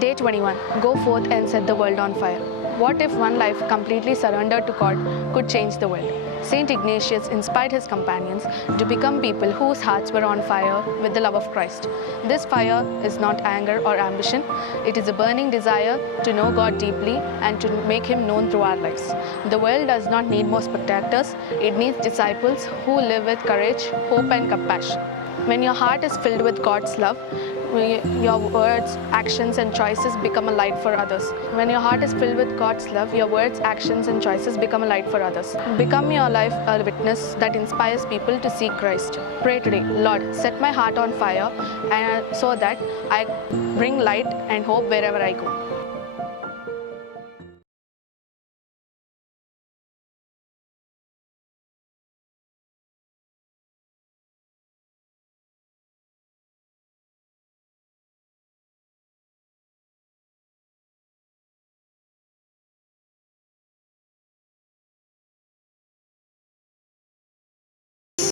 Day 21. Go forth and set the world on fire. What if one life completely surrendered to God could change the world? Saint Ignatius inspired his companions to become people whose hearts were on fire with the love of Christ. This fire is not anger or ambition, it is a burning desire to know God deeply and to make Him known through our lives. The world does not need more spectators, it needs disciples who live with courage, hope, and compassion. When your heart is filled with God's love, your words, actions, and choices become a light for others. When your heart is filled with God's love, your words, actions, and choices become a light for others. Become your life a witness that inspires people to seek Christ. Pray today, Lord, set my heart on fire and so that I bring light and hope wherever I go.